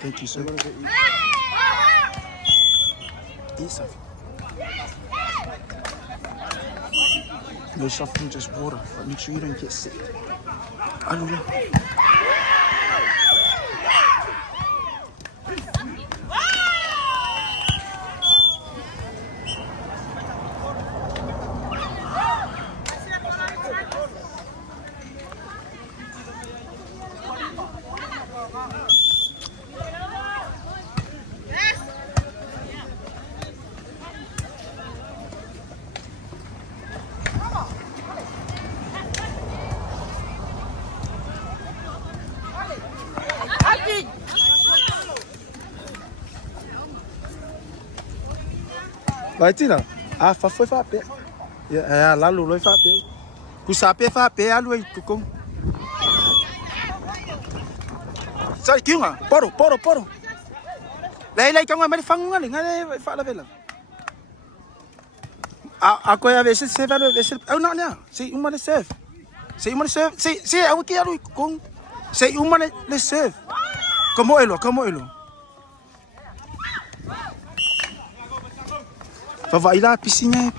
Thank you, sir. Eat something. No something, just water. But make sure you don't get sick. I don't know. Vai tina. Ah, foi pé. É, lá luloi fa pé. Ku sa pé fa pé alu ai ku kong. Sai kiunga. Poro. Lai kang mai fangunga ni ngai fa la vela. Ako ya veces se va veces. Não, não. Se uma le serve. Se uma le serve. Se au ki alu ku kong. Se uma le serve. Como elo. Vai lá piscina.